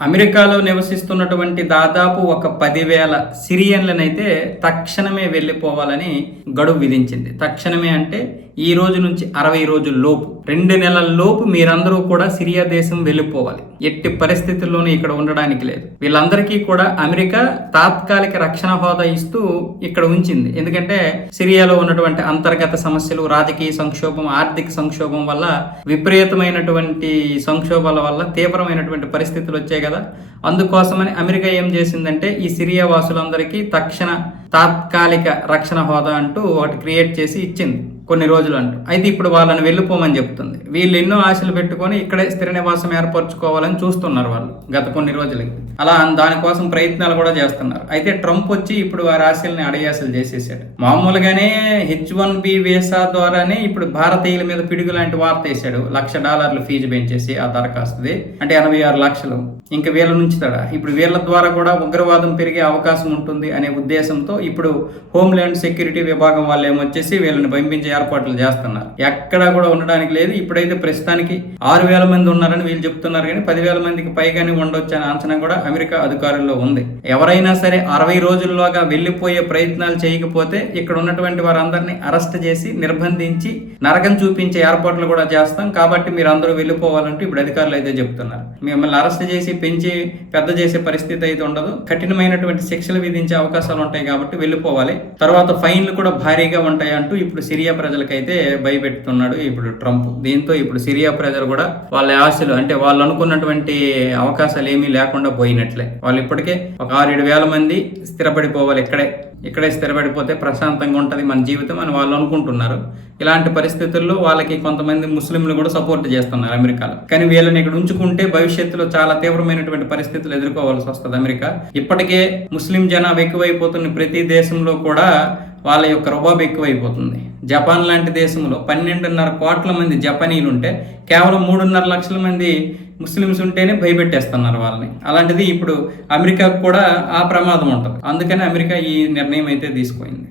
అమెరికాలో నివసిస్తున్నటువంటి దాదాపు ఒక పదివేల సిరియన్లనైతే తక్షణమే వెళ్ళిపోవాలని గడువు విధించింది. తక్షణమే అంటే ఈ రోజు నుంచి అరవై రోజుల లోపు. రెండు నెలల లోపు మీరందరూ కూడా సిరియా దేశం వెళ్ళిపోవాలి. ఎట్టి పరిస్థితుల్లోనూ ఇక్కడ ఉండడానికి లేదు. వీళ్ళందరికీ కూడా అమెరికా తాత్కాలిక రక్షణ హోదా ఇస్తూ ఇక్కడ ఉంచింది. ఎందుకంటే సిరియాలో ఉన్నటువంటి అంతర్గత సమస్యలు రాజకీయ సంక్షోభం ఆర్థిక సంక్షోభం వల్ల విపరీతమైనటువంటి సంక్షోభాల వల్ల తీవ్రమైనటువంటి పరిస్థితులు వచ్చాయి కదా? అందుకోసమని అమెరికా ఏం చేసిందంటే ఈ సిరియా వాసులందరికీ తక్షణ తాత్కాలిక రక్షణ హోదా అంటూ ఒకటి క్రియేట్ చేసి ఇచ్చింది. కొన్ని రోజులు అంటూ. అయితే ఇప్పుడు వాళ్ళని వెళ్ళిపోమని చెప్తుంది. వీళ్ళు ఎన్నో ఆశలు పెట్టుకొని ఇక్కడే స్థిర నివాసం ఏర్పరచుకోవాలని చూస్తున్నారు వాళ్ళు గత కొన్ని రోజులకి. అలా దానికోసం ప్రయత్నాలు కూడా చేస్తున్నారు. అయితే ట్రంప్ వచ్చి ఇప్పుడు వారి ఆశల్ని అడయాసలు చేసేసాడు. మామూలుగానే హెచ్ వన్ బి వీసా ద్వారానే ఇప్పుడు భారతీయుల మీద పిడుగు లాంటి వార్త వేసాడు లక్ష డాలర్లు ఫీజు పెంచేసి ఆ దరఖాస్తుది. అంటే ఎనభై ఆరు లక్షలు. ఇంకా వీళ్ళ నుంచి తడా? ఇప్పుడు వీళ్ళ ద్వారా కూడా ఉగ్రవాదం పెరిగే అవకాశం ఉంటుంది అనే ఉద్దేశంతో ఇప్పుడు హోమ్ల్యాండ్ సెక్యూరిటీ విభాగం వాళ్ళు ఏమొచ్చేసి వీళ్ళని పంపించే ఏర్పాట్లు చేస్తున్నారు. ఎక్కడా కూడా ఉండడానికి లేదు. ఇప్పుడైతే ప్రస్తుతానికి ఆరు వేల మంది ఉన్నారని వీళ్ళు చెప్తున్నారు కానీ పదివేల మందికి పైగానే ఉండొచ్చు అనే అంచనా కూడా అమెరికా అధికారుల్లో ఉంది. ఎవరైనా సరే అరవై రోజుల్లోగా వెళ్ళిపోయే ప్రయత్నాలు చేయకపోతే ఇక్కడ ఉన్నటువంటి వారందరినీ అరెస్ట్ చేసి నిర్బంధించి నరకం చూపించే ఏర్పాట్లు కూడా చేస్తాం. కాబట్టి మీరు అందరూ వెళ్ళిపోవాలంటూ ఇప్పుడు అధికారులు అయితే చెప్తున్నారు. మిమ్మల్ని అరెస్ట్ చేసి పెంచి పెద్ద చేసే పరిస్థితి అయితే ఉండదు. కఠినమైనటువంటి శిక్షలు విధించే అవకాశాలు ఉంటాయి కాబట్టి వెళ్ళిపోవాలి. తర్వాత ఫైన్లు కూడా భారీగా ఉంటాయి అంటూ ఇప్పుడు సిరియా ప్రజలకైతే భయపెడుతున్నాడు ఇప్పుడు ట్రంప్. దీంతో ఇప్పుడు సిరియా ప్రజలు కూడా వాళ్ళ ఆశలు అంటే వాళ్ళు అనుకున్నటువంటి అవకాశాలు ఏమీ లేకుండా పోయినట్లే. వాళ్ళు ఇప్పటికే ఒక ఆరేడు వేల మంది స్థిరపడిపోవాలి ఇక్కడే. ఇక్కడే స్థిరపడిపోతే ప్రశాంతంగా ఉంటుంది మన జీవితం అని వాళ్ళు అనుకుంటున్నారు. ఇలాంటి పరిస్థితుల్లో వాళ్ళకి కొంతమంది ముస్లింలు కూడా సపోర్ట్ చేస్తున్నారు అమెరికాలో. కానీ వీళ్ళని ఇక్కడ ఉంచుకుంటే భవిష్యత్తులో చాలా తీవ్రమైనటువంటి పరిస్థితులు ఎదుర్కోవాల్సి వస్తుంది అమెరికా. ఇప్పటికే ముస్లిం జనాభా ఎక్కువైపోతున్న ప్రతి దేశంలో కూడా వాళ్ళ యొక్క రుబాబు ఎక్కువైపోతుంది. జపాన్ లాంటి దేశంలో పన్నెండున్నర కోట్ల మంది జపనీలు ఉంటే కేవలం మూడున్నర లక్షల మంది ముస్లిమ్స్ ఉంటేనే భయపెట్టేస్తున్నారు వాళ్ళని. అలాంటిది ఇప్పుడు అమెరికాకు కూడా ఆ ప్రమాదం ఉంటుంది. అందుకని అమెరికా ఈ నిర్ణయం అయితే తీసుకుంది.